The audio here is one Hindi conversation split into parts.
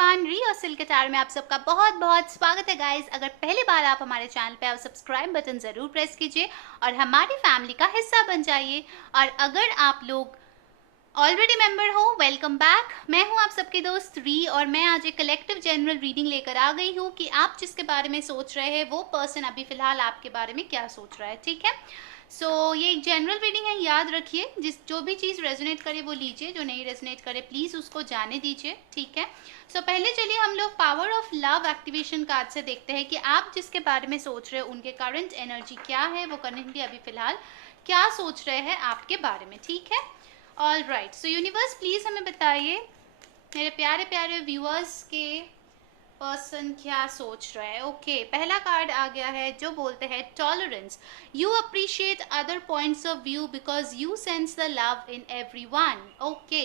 एवरीवन, री और सिल्क गिटार में आप सबका बहुत बहुत स्वागत है गाइस। अगर पहली बार आप हमारे चैनल पे, आप सब्सक्राइब बटन जरूर प्रेस कीजिए और हमारी फैमिली का हिस्सा बन जाइए। और अगर आप लोग ऑलरेडी मेंबर हो, वेलकम बैक। मैं हूं आप सबकी दोस्त री और मैं आज एक कलेक्टिव जनरल रीडिंग लेकर आ गई हूं कि आप जिसके बारे में सोच रहे हैं वो पर्सन अभी फिलहाल आपके बारे में क्या सोच रहा है। ठीक है, ये एक जनरल रीडिंग है, याद रखिए। जो भी चीज़ रेजोनेट करे वो लीजिए, जो नहीं रेजोनेट करे प्लीज़ उसको जाने दीजिए। ठीक है, पहले चलिए हम लोग power of love activation card से देखते हैं कि आप जिसके बारे में सोच रहे हो उनके करंट एनर्जी क्या है, वो करंटली अभी फिलहाल क्या सोच रहे हैं आपके बारे में। ठीक है, ऑल राइट। यूनिवर्स प्लीज़ हमें बताइए मेरे प्यारे प्यारे व्यूअर्स के पर्सन क्या सोच रहा है। ओके, पहला कार्ड आ गया है जो बोलते हैं tolerance. You appreciate other points of view because you sense the love in everyone. Okay,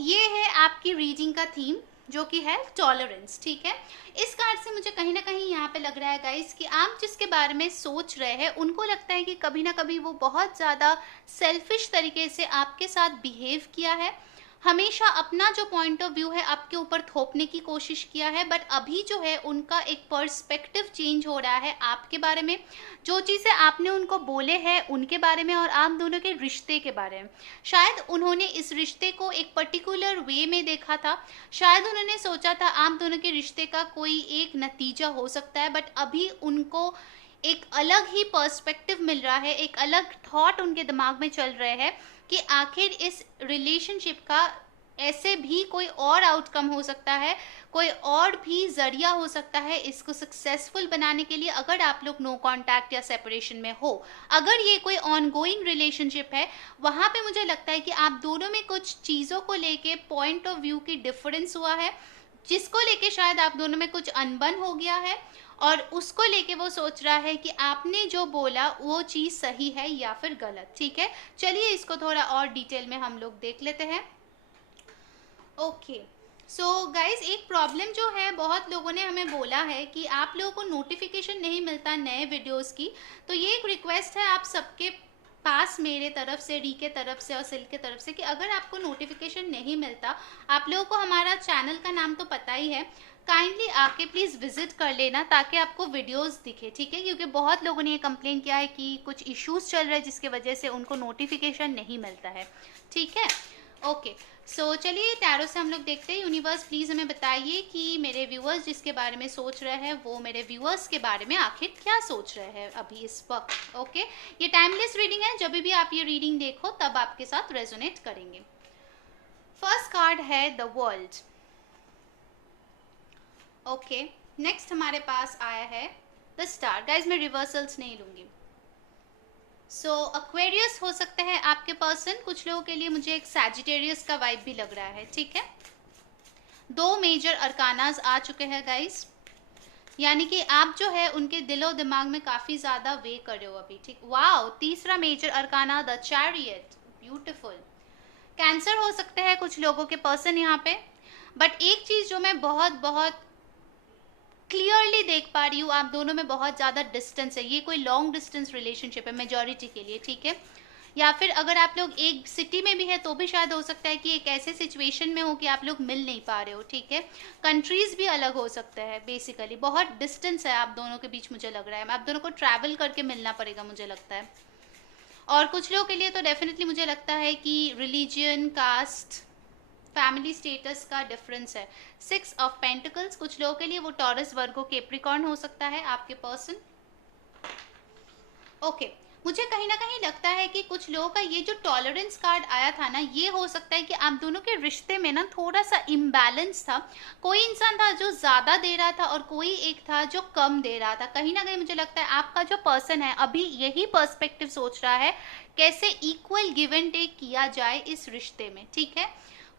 ये है आपकी रीडिंग का थीम जो कि है टॉलरेंस। ठीक है, इस कार्ड से मुझे कहीं ना कहीं यहाँ पे लग रहा है गाइस कि आप जिसके बारे में सोच रहे हैं उनको लगता है कि कभी ना कभी वो बहुत ज़्यादा सेल्फिश तरीके से आपके साथ बिहेव किया है, हमेशा अपना जो पॉइंट ऑफ व्यू है आपके ऊपर थोपने की कोशिश किया है। बट अभी जो है उनका एक पर्सपेक्टिव चेंज हो रहा है आपके बारे में, जो चीज़ें आपने उनको बोले हैं उनके बारे में और आप दोनों के रिश्ते के बारे में। शायद उन्होंने इस रिश्ते को एक पर्टिकुलर वे में देखा था, शायद उन्होंने सोचा था आप दोनों के रिश्ते का कोई एक नतीजा हो सकता है, बट अभी उनको एक अलग ही पर्सपेक्टिव मिल रहा है, एक अलग थॉट उनके दिमाग में चल रहे हैं कि आखिर इस रिलेशनशिप का ऐसे भी कोई और आउटकम हो सकता है, कोई और भी जरिया हो सकता है इसको सक्सेसफुल बनाने के लिए, अगर आप लोग नो कांटेक्ट या सेपरेशन में हो। अगर ये कोई ऑनगोइंग रिलेशनशिप है, वहाँ पे मुझे लगता है कि आप दोनों में कुछ चीज़ों को लेके पॉइंट ऑफ व्यू की डिफरेंस हुआ है, जिसको लेके शायद आप दोनों में कुछ अनबन हो गया है और उसको लेके वो सोच रहा है कि आपने जो बोला वो चीज़ सही है या फिर गलत। ठीक है, चलिए इसको थोड़ा और डिटेल में हम लोग देख लेते हैं। ओके, गाइज, एक प्रॉब्लम जो है, बहुत लोगों ने हमें बोला है कि आप लोगों को नोटिफिकेशन नहीं मिलता नए वीडियोस की। तो ये एक रिक्वेस्ट है आप सबके पास, मेरे तरफ से, री के तरफ से और सिल्क के तरफ से, कि अगर आपको नोटिफिकेशन नहीं मिलता, आप लोगों को हमारा चैनल का नाम तो पता ही है, काइंडली आके प्लीज़ विजिट कर लेना ताकि आपको वीडियोस दिखे। ठीक है, क्योंकि बहुत लोगों ने ये कंप्लेन किया है कि कुछ इश्यूज चल रहे हैं जिसकी वजह से उनको नोटिफिकेशन नहीं मिलता है। ठीक है, ओके। चलिए टैरो से हम लोग देखते हैं। यूनिवर्स प्लीज़ हमें बताइए कि मेरे व्यूअर्स जिसके बारे में सोच रहे हैं वो मेरे व्यूअर्स के बारे में आखिर क्या सोच रहे हैं अभी इस वक्त। ओके, ये टाइमलेस रीडिंग है, जब भी आप ये रीडिंग देखो तब आपके साथ रेजोनेट करेंगे। फर्स्ट कार्ड है द वर्ल्ड। ओके, नेक्स्ट हमारे पास आया है द स्टार। गाइज, मैं रिवर्सल्स नहीं लूंगी। एक्वेरियस हो सकते हैं आपके पर्सन, कुछ लोगों के लिए मुझे एक सैजिटेरियस का वाइब भी लग रहा है। ठीक है, 2 मेजर अरकानाज आ चुके हैं गाइस, यानी कि आप जो है उनके दिलो दिमाग में काफ़ी ज़्यादा वे कर रहे हो अभी। ठीक, वाओ, तीसरा major arcana the chariot, beautiful. Cancer हो सकते हैं कुछ लोगों के पर्सन यहाँ पे। बट एक चीज़ जो मैं बहुत बहुत क्लियरली देख पा रही हूँ, आप दोनों में बहुत ज़्यादा डिस्टेंस है। ये कोई लॉन्ग डिस्टेंस रिलेशनशिप है मेजॉरिटी के लिए। ठीक है, या फिर अगर आप लोग एक सिटी में भी है तो भी शायद हो सकता है कि एक ऐसे सिचुएशन में हो कि आप लोग मिल नहीं पा रहे हो। ठीक है, कंट्रीज भी अलग हो सकता है, बेसिकली बहुत डिस्टेंस है आप दोनों के बीच। मुझे लग रहा है आप दोनों को ट्रैवल करके मिलना पड़ेगा, मुझे लगता है। और कुछ लोगों के लिए तो डेफिनेटली मुझे लगता है कि रिलीजन, कास्ट, फैमिली स्टेटस का डिफरेंस है। 6 ऑफ पेंटिकल्स, कुछ लोगों के लिए वो टॉरस, वर्गो, कैप्रिकॉर्न हो सकता है आपके पर्सन। ओके, मुझे कहीं ना कहीं लगता है कि कुछ लोगों का ये जो टॉलरेंस कार्ड आया था ना, ये हो सकता है कि आप दोनों के रिश्ते में ना थोड़ा सा इम्बैलेंस था। कोई इंसान था जो ज़्यादा दे रहा था और कोई एक था जो कम दे रहा था। कहीं ना कहीं मुझे लगता है आपका जो पर्सन है अभी यही पर्सपेक्टिव सोच रहा है, कैसे इक्वल गिव एंड टेक किया जाए इस रिश्ते में। ठीक है,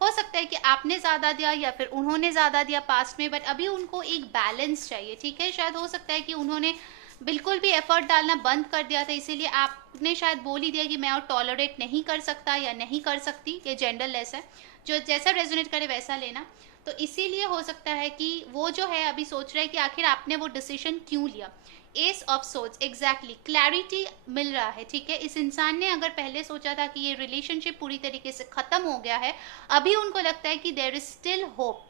हो सकता है कि आपने ज़्यादा दिया या फिर उन्होंने ज़्यादा दिया पास्ट में, बट अभी उनको एक बैलेंस चाहिए। ठीक है, शायद हो सकता है कि उन्होंने बिल्कुल भी एफर्ट डालना बंद कर दिया था, इसीलिए आपने शायद बोल ही दिया कि मैं और टॉलरेट नहीं कर सकता या नहीं कर सकती। ये जेंडरलेस है, जो जैसा रेजोनेट करे वैसा लेना। तो इसीलिए हो सकता है कि वो जो है अभी सोच रहा है कि आखिर आपने वो डिसीजन क्यों लिया। Ace of swords, exactly clarity मिल रहा है, ठीक है। इस इंसान ने अगर पहले सोचा था कि ये रिलेशनशिप पूरी तरीके से खत्म हो गया है, अभी उनको लगता है कि देयर इज स्टिल होप,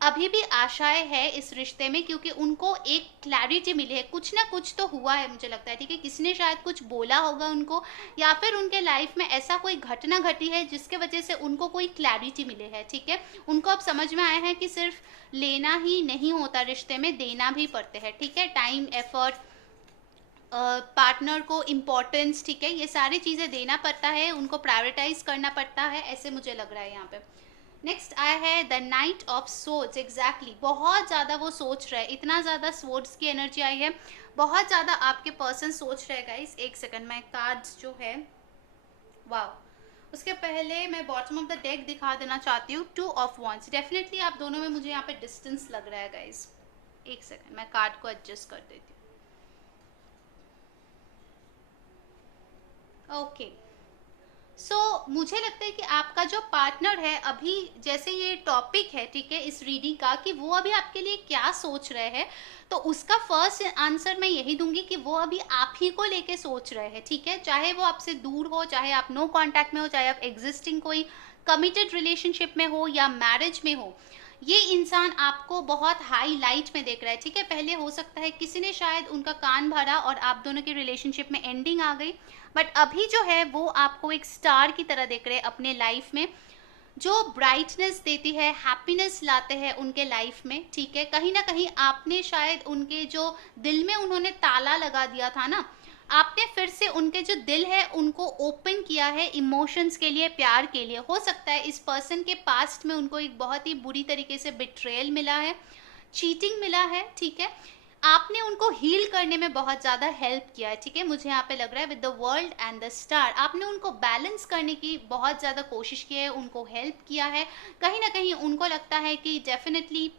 अभी भी आशाएं है इस रिश्ते में, क्योंकि उनको एक क्लैरिटी मिली है, कुछ ना कुछ तो हुआ है मुझे लगता है, ठीक है। किसी ने शायद कुछ बोला होगा उनको, या फिर उनके लाइफ में ऐसा कोई घटना घटी है जिसके वजह से उनको कोई क्लैरिटी मिले है, ठीक है। उनको अब समझ में आया है कि सिर्फ लेना ही नहीं होता रिश्ते में, देना भी पड़ते हैं, ठीक है। टाइम, एफर्ट, पार्टनर को इम्पोर्टेंस, ठीक है, ये सारी चीज़ें देना पड़ता है, उनको प्रायोरिटाइज करना पड़ता है, ऐसे मुझे लग रहा है यहाँ पे। नेक्स्ट आया है the night of swords, exactly बहुत ज़्यादा वो सोच रहे हैं, इतना ज़्यादा सोर्ड्स की एनर्जी आई है, बहुत ज़्यादा आपके पर्सन सोच रहे हैं गाइस। एक सेकंड, मैं कार्ड्स जो है, वाह, उसके पहले मैं बॉटम ऑफ द डेक दिखा देना चाहती हूँ, टू ऑफ वॉन्ड्स। डेफिनेटली आप दोनों में मुझे यहाँ पे डिस्टेंस लग रहा है गाइस। एक सेकंड, मैं कार्ड को एडजस्ट कर देती हूँ। ओके, सो मुझे लगता है कि आपका जो पार्टनर है अभी, जैसे ये टॉपिक है, ठीक है, इस रीडिंग का, कि वो अभी आपके लिए क्या सोच रहे हैं, तो उसका फर्स्ट आंसर मैं यही दूंगी कि वो अभी आप ही को लेके सोच रहे हैं, ठीक है। चाहे वो आपसे दूर हो, चाहे आप नो कांटेक्ट में हो, चाहे आप एग्जिस्टिंग कोई कमिटेड रिलेशनशिप में हो या मैरिज में हो, ये इंसान आपको बहुत हाई लाइट में देख रहा है, ठीक है। पहले हो सकता है किसी ने शायद उनका कान भरा और आप दोनों की रिलेशनशिप में एंडिंग आ गई, बट अभी जो है वो आपको एक स्टार की तरह देख रहे हैं अपने लाइफ में, जो ब्राइटनेस देती है, हैप्पीनेस लाते हैं उनके लाइफ में, ठीक है। कहीं ना कहीं आपने शायद उनके जो दिल में उन्होंने ताला लगा दिया था ना, आपने फिर से उनके जो दिल है उनको ओपन किया है इमोशंस के लिए, प्यार के लिए। हो सकता है इस पर्सन के पास्ट में उनको एक बहुत ही बुरी तरीके से बिट्रेयल मिला है, चीटिंग मिला है, ठीक है। आपने उनको हील करने में बहुत ज़्यादा हेल्प किया है, ठीक है। मुझे यहाँ पे लग रहा है with the world and the star, आपने उनको बैलेंस करने की बहुत ज़्यादा कोशिश की है, उनको हेल्प किया है। कहीं ना कहीं उनको लगता है कि डेफिनेटली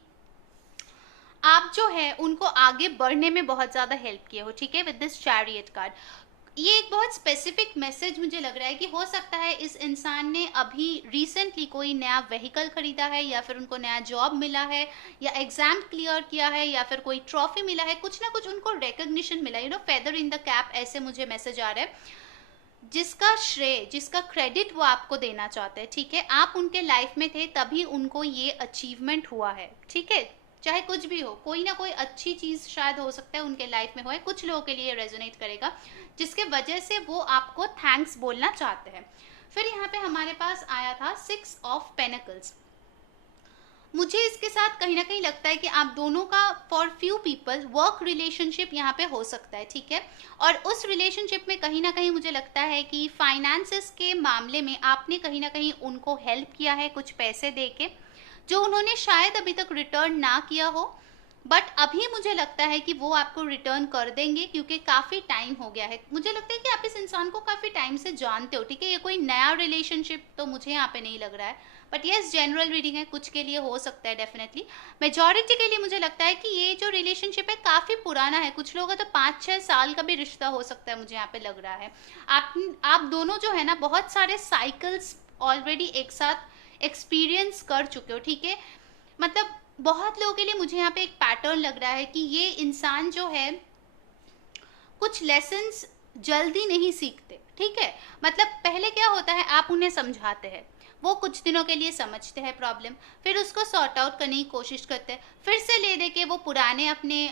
आप जो है उनको आगे बढ़ने में बहुत ज़्यादा हेल्प किए हो, ठीक है, विद दिस चैरियट कार्ड। ये एक बहुत स्पेसिफिक मैसेज मुझे लग रहा है कि हो सकता है इस इंसान ने अभी रिसेंटली कोई नया व्हीकल खरीदा है, या फिर उनको नया जॉब मिला है, या एग्जाम क्लियर किया है, या फिर कोई ट्रॉफी मिला है, कुछ ना कुछ उनको रिकग्निशन मिला, फेदर इन द कैप, ऐसे मुझे मैसेज आ रहा है, जिसका श्रेय, जिसका क्रेडिट वो आपको देना चाहते हैं, ठीक है। आप उनके लाइफ में थे तभी उनको ये अचीवमेंट हुआ है, ठीक है। चाहे कुछ भी हो, कोई ना कोई अच्छी चीज शायद हो सकता है उनके लाइफ में हो, कुछ लोगों के लिए रेजोनेट करेगा, जिसके वजह से वो आपको थैंक्स बोलना चाहते हैं। फिर यहाँ पे हमारे पास आया था सिक्स ऑफ पेनिकल्स। मुझे इसके साथ कहीं ना कहीं लगता है कि आप दोनों का for few people work relationship यहाँ पे हो सकता है, ठीक है। और उस रिलेशनशिप में कहीं ना कहीं मुझे लगता है कि फाइनेंसेस के मामले में आपने कहीं ना कहीं उनको हेल्प किया है कुछ पैसे दे के, जो उन्होंने शायद अभी तक रिटर्न ना किया हो, बट अभी मुझे लगता है कि वो आपको रिटर्न कर देंगे, क्योंकि काफ़ी टाइम हो गया है। मुझे लगता है कि आप इस इंसान को काफ़ी टाइम से जानते हो, ठीक है। ये कोई नया रिलेशनशिप तो मुझे यहाँ पे नहीं लग रहा है, बट येस जनरल रीडिंग है, कुछ के लिए हो सकता है डेफिनेटली। मेजॉरिटी के लिए मुझे लगता है कि ये जो रिलेशनशिप है काफ़ी पुराना है, कुछ लोगों का तो 5-6 साल का भी रिश्ता हो सकता है, मुझे यहाँ पे लग रहा है। आप दोनों जो है ना बहुत सारे साइकिल्स ऑलरेडी एक साथ एक्सपीरियंस कर चुके हो, ठीक है। मतलब बहुत लोगों के लिए मुझे यहाँ पे एक पैटर्न लग रहा है कि ये इंसान जो है कुछ लेसन्स जल्दी नहीं सीखते, ठीक है। मतलब पहले क्या होता है, आप उन्हें समझाते हैं, वो कुछ दिनों के लिए समझते हैं प्रॉब्लम, फिर उसको सॉर्ट आउट करने की कोशिश करते हैं, फिर से ले दे के वो पुराने अपने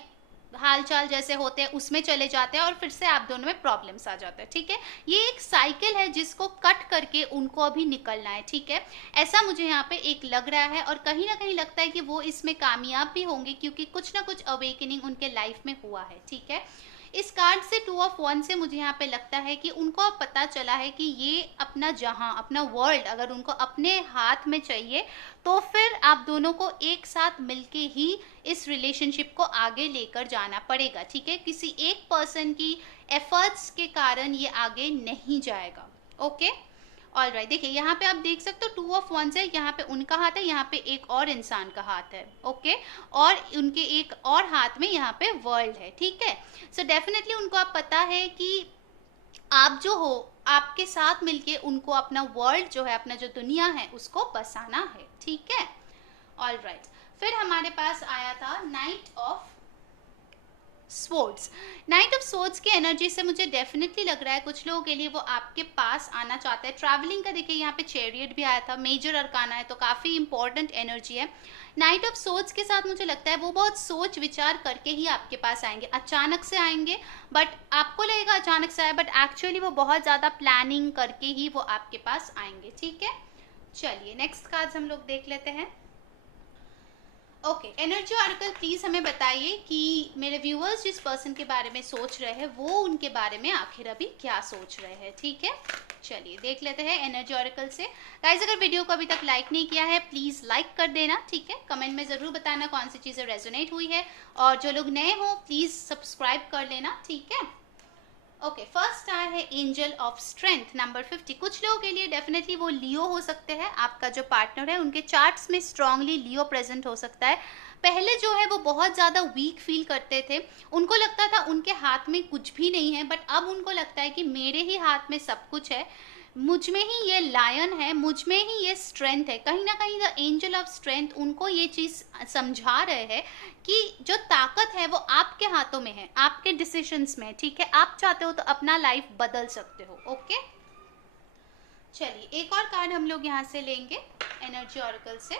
हाल चाल जैसे होते हैं उसमें चले जाते हैं, और फिर से आप दोनों में प्रॉब्लम्स आ जाते हैं, ठीक है। ये एक साइकिल है जिसको कट करके उनको अभी निकलना है, ठीक है। ऐसा मुझे यहाँ पे एक लग रहा है, और कहीं ना कहीं लगता है कि वो इसमें कामयाब भी होंगे, क्योंकि कुछ ना कुछ अवेकनिंग उनके लाइफ में हुआ है, ठीक है। इस कार्ड से टू ऑफ वन से मुझे यहाँ पे लगता है कि उनको अब पता चला है कि ये अपना जहां, अपना वर्ल्ड अगर उनको अपने हाथ में चाहिए, तो फिर आप दोनों को एक साथ मिलके ही इस रिलेशनशिप को आगे लेकर जाना पड़ेगा, ठीक है। किसी एक पर्सन की एफर्ट्स के कारण ये आगे नहीं जाएगा, ओके। ऑल राइट, देखिए यहाँ पे आप देख सकते हो टू ऑफ वंस है, यहाँ पे उनका हाथ है, यहाँ पे एक और इंसान का हाथ है, ओके। और उनके एक और हाथ में यहाँ पे वर्ल्ड है, ठीक है। सो डेफिनेटली उनको अब पता है कि आप जो हो, आपके साथ मिलके उनको अपना वर्ल्ड जो है, अपना जो दुनिया है उसको बसाना है, ठीक है। ऑल राइट, फिर हमारे पास आया था night of swords, night of swords की एनर्जी से मुझे डेफिनेटली लग रहा है कुछ लोगों के लिए वो आपके पास आना चाहता है। ट्रैवलिंग का देखिए यहाँ पे चैरियट भी आया था, मेजर अरकाना है, तो काफ़ी इंपॉर्टेंट एनर्जी है। नाइट ऑफ स्वॉर्ड्स के साथ मुझे लगता है वो बहुत सोच विचार करके ही आपके पास आएंगे, अचानक से आएंगे, बट आपको लगेगा अचानक से आए, बट एक्चुअली वो बहुत ज़्यादा प्लानिंग करके ही वो आपके पास आएंगे। ठीक है, चलिए नेक्स्ट कार्ड्स हम लोग देख लेते हैं। ओके, एनर्जी ऑरेकल प्लीज हमें बताइए कि मेरे व्यूअर्स जिस पर्सन के बारे में सोच रहे हैं वो उनके बारे में आखिर अभी क्या सोच रहे हैं। ठीक है, चलिए देख लेते हैं एनर्जी ऑरेकल से। गाइज अगर वीडियो को अभी तक लाइक नहीं किया है प्लीज लाइक कर देना। ठीक है, कमेंट में जरूर बताना कौन सी चीजें रेजोनेट हुई है, और जो लोग नए हो प्लीज सब्सक्राइब कर लेना। ठीक है, ओके, फर्स्ट स्टार है एंजल ऑफ स्ट्रेंथ नंबर 50। कुछ लोगों के लिए डेफिनेटली वो लियो हो सकते हैं, आपका जो पार्टनर है उनके चार्ट्स में स्ट्रांगली लियो प्रेजेंट हो सकता है। पहले जो है वो बहुत ज़्यादा वीक फील करते थे, उनको लगता था उनके हाथ में कुछ भी नहीं है, बट अब उनको लगता है कि मेरे ही हाथ में सब कुछ है, मुझ में ही ये लायन है, मुझ में ही ये स्ट्रेंथ है। कहीं ना कहीं द एंजल ऑफ स्ट्रेंथ उनको ये चीज़ समझा रहे हैं कि जो ताकत है वो आपके हाथों में है, आपके डिसीजंस में। ठीक है, आप चाहते हो तो अपना लाइफ बदल सकते हो। ओके, चलिए एक और कार्ड हम लोग यहाँ से लेंगे एनर्जी ऑरेकल से।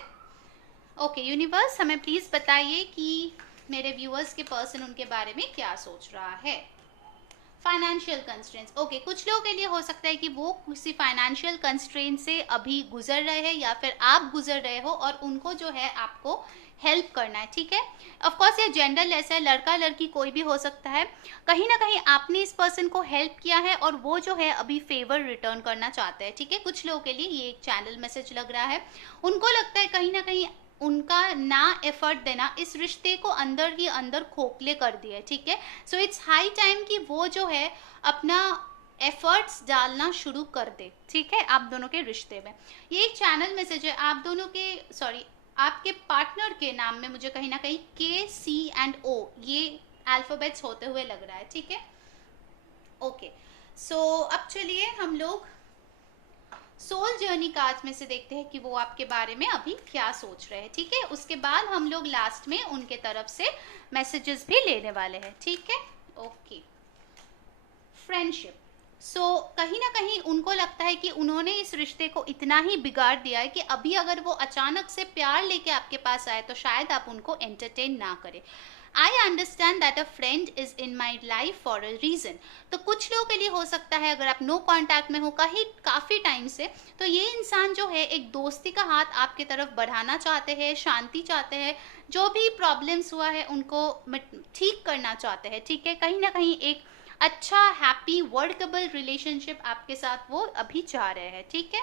ओके यूनिवर्स, हमें प्लीज बताइए कि मेरे व्यूअर्स के पर्सन उनके बारे में क्या सोच रहा है। फाइनेंशियल कंस्ट्रेंट्स, ओके, कुछ लोगों के लिए हो सकता है कि वो किसी फाइनेंशियल कंस्ट्रेंट से अभी गुजर रहे हैं, या फिर आप गुजर रहे हो और उनको जो है आपको हेल्प करना है। ठीक है, ऑफ कोर्स ये जेंडरलेस है, लड़का लड़की कोई भी हो सकता है। कहीं ना कहीं आपने इस पर्सन को हेल्प किया है और वो जो है अभी फेवर रिटर्न करना चाहते हैं। ठीक है, कुछ लोगों के लिए ये एक चैनल मैसेज लग रहा है, उनको लगता है कहीं ना कहीं उनका ना एफर्ट देना इस रिश्ते को अंदर ही अंदर खोखले कर दिया। ठीक है, सो इट्स हाई टाइम कि वो जो है अपना एफर्ट्स डालना शुरू कर दे। ठीक है, आप दोनों के रिश्ते में ये एक चैनल मैसेज है, आप दोनों के सॉरी आपके पार्टनर के नाम में मुझे कहीं ना कहीं KC&O ये अल्फाबेट्स होते हुए लग रहा है। ठीक है, ओके, सो अब चलिए हम लोग सोल जर्नी कार्ड्स में से देखते हैं कि वो आपके बारे में अभी क्या सोच रहे हैं। ठीक है, उसके बाद हम लोग लास्ट में उनके तरफ से मैसेजेस भी लेने वाले हैं। ठीक है, ओके, फ्रेंडशिप, सो कहीं ना कहीं उनको लगता है कि उन्होंने इस रिश्ते को इतना ही बिगाड़ दिया है कि अभी अगर वो अचानक से प्यार लेके आपके पास आए तो शायद आप उनको एंटरटेन ना करें। I understand that a friend is in my life for a reason, तो कुछ लोगों के लिए हो सकता है अगर आप नो कॉन्टैक्ट में हो कहीं काफ़ी टाइम से, तो ये इंसान जो है एक दोस्ती का हाथ आपकी तरफ बढ़ाना चाहते हैं, शांति चाहते हैं, जो भी प्रॉब्लम्स हुआ है उनको ठीक करना चाहते हैं। ठीक है, कहीं ना कहीं एक अच्छा हैप्पी वर्केबल रिलेशनशिप आपके साथ वो अभी चाह रहे हैं। ठीक है,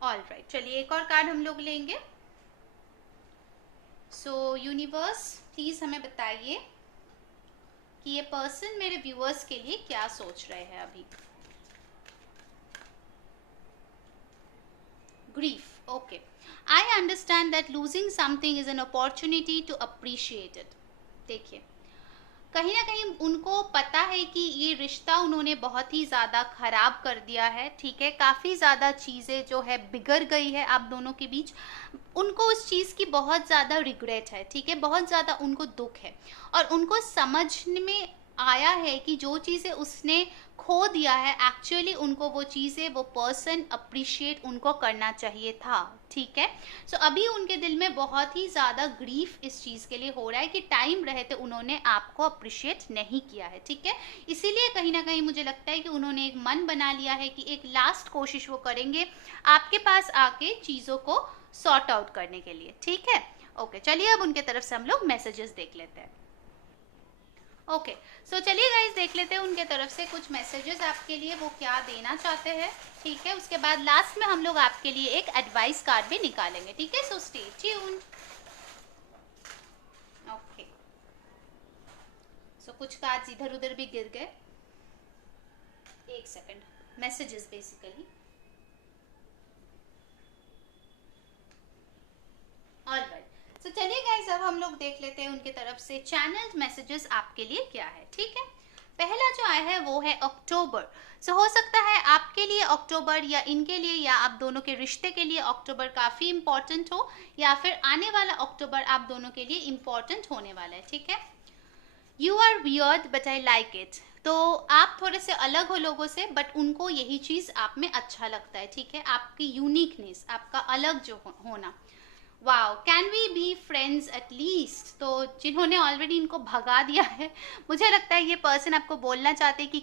ऑल राइट, चलिए एक और कार्ड हम लोग लेंगे। सो यूनिवर्स प्लीज हमें बताइए कि ये पर्सन मेरे व्यूअर्स के लिए क्या सोच रहे हैं अभी। Grief, okay, I understand that losing something is an opportunity to appreciate it. देखिए कहीं ना कहीं उनको पता है कि ये रिश्ता उन्होंने बहुत ही ज़्यादा खराब कर दिया है। ठीक है, काफ़ी ज़्यादा चीज़ें जो है बिगड़ गई है आप दोनों के बीच, उनको उस चीज़ की बहुत ज़्यादा रिग्रेट है। ठीक है, बहुत ज़्यादा उनको दुख है, और उनको समझ में आया है कि जो चीज़ें उसने खो दिया है एक्चुअली उनको वो चीज़ें वो पर्सन अप्रिशिएट उनको करना चाहिए था। ठीक है, सो अभी उनके दिल में बहुत ही ज़्यादा ग्रीफ इस चीज़ के लिए हो रहा है कि टाइम रहते उन्होंने आपको अप्रिशिएट नहीं किया है। ठीक है, इसीलिए कहीं ना कहीं मुझे लगता है कि उन्होंने एक मन बना लिया है कि एक लास्ट कोशिश वो करेंगे आपके पास आके चीज़ों को सॉर्ट आउट करने के लिए। ठीक है, ओके, चलिए अब उनके तरफ से हम लोग मैसेजेस देख लेते हैं। ओके, सो चलिए गाइज देख लेते हैं उनके तरफ से कुछ मैसेजेस आपके लिए वो क्या देना चाहते हैं। ठीक है, उसके बाद लास्ट में हम लोग आपके लिए एक एडवाइस कार्ड भी निकालेंगे। ठीक है, सो स्टे ट्यून्ड। ओके, सो कुछ कार्ड्स इधर उधर भी गिर गए, एक सेकंड, मैसेजेस बेसिकली। ऑलराइट, तो चलिए गाइस अब हम लोग देख लेते हैं उनके तरफ से चैनल मैसेजेस आपके लिए क्या है। ठीक है, पहला जो आया है वो है अक्टूबर। सो हो सकता है आपके लिए अक्टूबर या इनके लिए या आप दोनों के रिश्ते के लिए अक्टूबर काफ़ी इंपॉर्टेंट हो, या फिर आने वाला अक्टूबर आप दोनों के लिए इंपॉर्टेंट होने वाला है। ठीक है, you are weird but I like it. तो आप थोड़े से अलग हो लोगों से, बट उनको यही चीज आप में अच्छा लगता है, ठीक है, आपकी यूनिकनेस, आपका अलग जो होना। Wow, can we be friends at least. तो जिन्होंने ऑलरेडी इनको भगा दिया है, मुझे लगता है ये पर्सन आपको बोलना चाहते हैं कि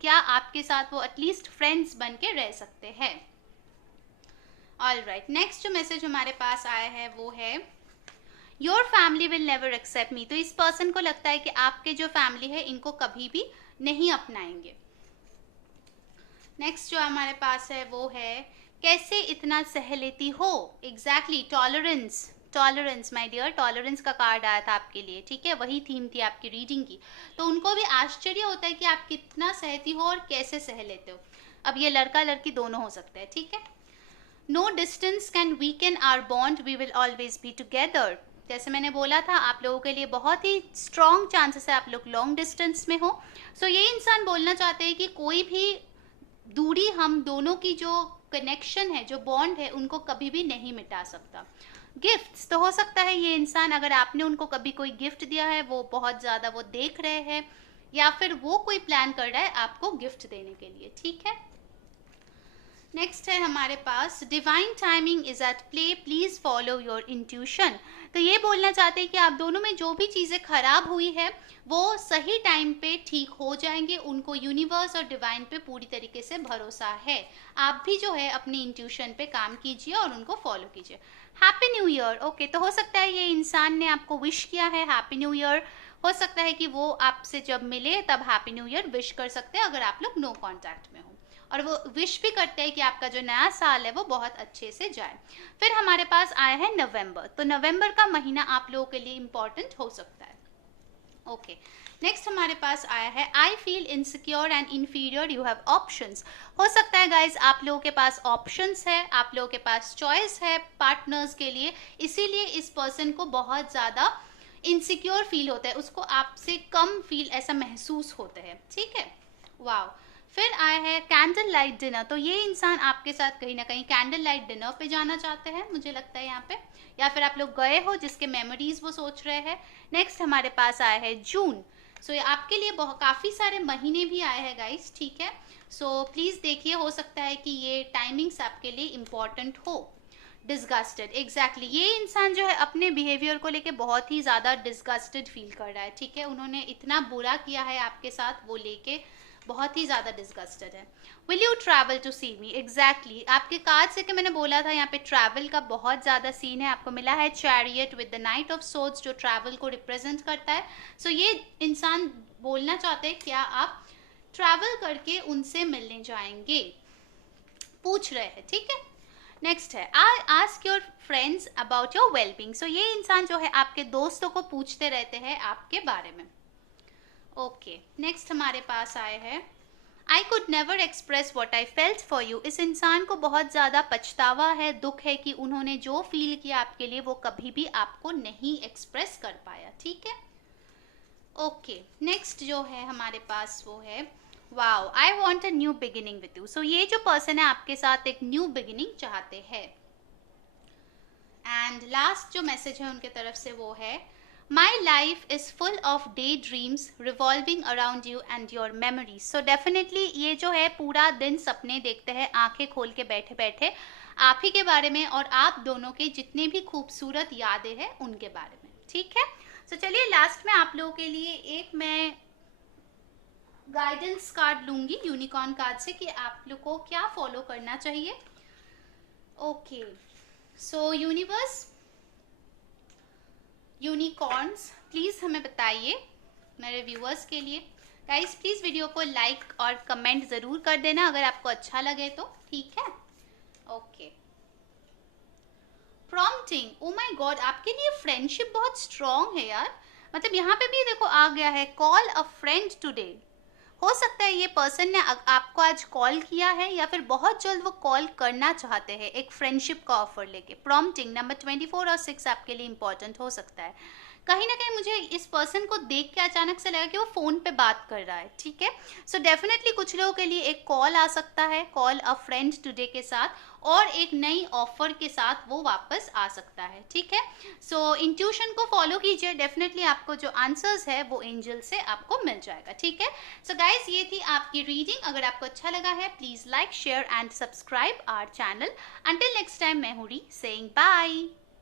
क्या आपके साथ वो एटलीस्ट फ्रेंड्स बन के रह सकते हैं। ऑल राइट, नेक्स्ट जो मैसेज हमारे पास आया है वो है your family will never accept me. तो इस पर्सन को लगता है कि आपके जो फैमिली है इनको कभी भी नहीं अपनाएंगे। नेक्स्ट जो हमारे पास है वो है कैसे इतना सह लेती हो। Exactly, tolerance, tolerance my dear, tolerance का कार्ड आया था आपके लिए, ठीक है, वही थीम थी आपकी रीडिंग की। तो उनको भी आश्चर्य होता है कि आप कितना सहती हो और कैसे सह लेते हो। अब ये लड़का लड़की दोनों हो सकते हैं, ठीक है। No distance can weaken our bond, we will always be together. जैसे मैंने बोला था, आप लोगों के लिए बहुत ही स्ट्रॉन्ग चांसेस है आप लोग लॉन्ग डिस्टेंस में हो। सो ये इंसान बोलना चाहते हैं कि कोई भी दूरी हम दोनों की जो कनेक्शन है, जो बॉन्ड है, उनको कभी भी नहीं मिटा सकता। गिफ्ट्स, तो हो सकता है ये इंसान, अगर आपने उनको कभी कोई गिफ्ट दिया है, वो बहुत ज़्यादा वो देख रहे हैं, या फिर वो कोई प्लान कर रहा है आपको गिफ्ट देने के लिए, ठीक है। नेक्स्ट है हमारे पास divine timing is at play, please follow your intuition. तो ये बोलना चाहते हैं कि आप दोनों में जो भी चीज़ें खराब हुई है वो सही टाइम पे ठीक हो जाएंगे, उनको यूनिवर्स और डिवाइन पे पूरी तरीके से भरोसा है। आप भी जो है अपनी इंट्यूशन पे काम कीजिए और उनको फॉलो कीजिए। Happy new year. ओके, तो हो सकता है ये इंसान ने आपको विश किया है हैप्पी न्यू ईयर। हो सकता है कि वो आपसे जब मिले तब हैप्पी न्यू ईयर विश कर सकते हैं अगर आप लोग नो कॉन्टैक्ट में हो, और वो विश भी करते हैं कि आपका जो नया साल है वो बहुत अच्छे से जाए। फिर हमारे पास आया है नवंबर। तो नवंबर का महीना आप लोगों के लिए इंपॉर्टेंट हो सकता है। ओके, नेक्स्ट हमारे पास आया है I feel insecure and inferior, you have options. हो सकता है गाइज आप लोगों के पास ऑप्शंस है, आप लोगों के पास चॉइस है पार्टनर्स के लिए, इसीलिए इस पर्सन को बहुत ज़्यादा इनसिक्योर फील होता है, उसको आपसे कम फील ऐसा महसूस होता है, ठीक है। वाओ, फिर आया है कैंडल लाइट डिनर। तो ये इंसान आपके साथ कहीं ना कहीं कैंडल लाइट डिनर पे जाना चाहते हैं, मुझे लगता है यहाँ पे, या फिर आप लोग गए हो जिसके मेमोरीज वो सोच रहे हैं। नेक्स्ट हमारे पास आया है जून। सो ये आपके लिए बहुत काफ़ी सारे महीने भी आए हैं गाइस, ठीक है। सो प्लीज़ देखिए, हो सकता है कि ये टाइमिंग्स आपके लिए इम्पॉर्टेंट हो। डिस्गस्टेड, एग्जैक्टली, ये इंसान जो है अपने बिहेवियर को लेके बहुत ही ज़्यादा डिस्गस्टेड फील कर रहा है, ठीक है। उन्होंने इतना बुरा किया है आपके साथ, वो लेके बहुत ही ज़्यादा डिस्गस्टेड है। Will you travel to see me, exactly, आपके कार्ड से कि मैंने बोला था यहाँ पे ट्रैवल का बहुत ज़्यादा सीन है। आपको मिला है chariot with the night of swords, जो ट्रैवल को रिप्रेजेंट करता है। सो ये इंसान बोलना चाहते हैं क्या आप ट्रैवल करके उनसे मिलने जाएंगे, पूछ रहे हैं, ठीक है। नेक्स्ट है I ask your friends about your wellbeing. So ये इंसान जो है आपके दोस्तों को पूछते रहते हैं आपके बारे में। ओके, नेक्स्ट हमारे पास आए हैं I could never express what I felt for you. इस इंसान को बहुत ज़्यादा पछतावा है, दुख है कि उन्होंने जो फील किया आपके लिए वो कभी भी आपको नहीं एक्सप्रेस कर पाया, ठीक है। ओके, नेक्स्ट जो है हमारे पास वो है wow I want a new beginning with you. So ये जो पर्सन है आपके साथ एक न्यू बिगिनिंग चाहते हैं। एंड लास्ट जो मैसेज है उनके तरफ से वो है my life is full of day dreams revolving around you and your memories. So definitely ये जो है पूरा दिन सपने देखते हैं आंखें खोल के बैठे बैठे आप ही के बारे में, और आप दोनों के जितने भी खूबसूरत यादें हैं उनके बारे में, ठीक है। सो चलिए लास्ट में आप लोगों के लिए एक मैं गाइडेंस कार्ड लूंगी यूनिकॉर्न कार्ड से कि आप लोग को क्या फॉलो करना चाहिए। Okay, so universe, unicorns, please हमें बताइए मेरे व्यूअर्स के लिए। गाइस प्लीज़ वीडियो को लाइक और कमेंट ज़रूर कर देना अगर आपको अच्छा लगे तो, ठीक है। Okay, prompting, oh my God, आपके लिए फ्रेंडशिप बहुत स्ट्रॉन्ग है यार। मतलब यहाँ पे भी देखो आ गया है कॉल अ फ्रेंड टुडे। हो सकता है ये पर्सन ने आपको आज कॉल किया है या फिर बहुत जल्द वो कॉल करना चाहते हैं एक फ्रेंडशिप का ऑफर लेके। प्रॉम्प्टिंग नंबर 24 और 6 आपके लिए इंपॉर्टेंट हो सकता है। कहीं ना कहीं मुझे इस पर्सन को देख के अचानक से लगा कि वो फ़ोन पे बात कर रहा है, ठीक है। सो डेफिनेटली कुछ लोगों के लिए एक कॉल आ सकता है, कॉल अ फ्रेंड टुडे के साथ, और एक नई ऑफर के साथ वो वापस आ सकता है, ठीक है। सो इंट्यूशन को फॉलो कीजिए, डेफिनेटली आपको जो आंसर्स है वो एंजल से आपको मिल जाएगा, ठीक है। सो गाइस, ये थी आपकी रीडिंग। अगर आपको अच्छा लगा है, please like, share and subscribe our channel. Until next time, मैं हूँ री सेइंग बाय।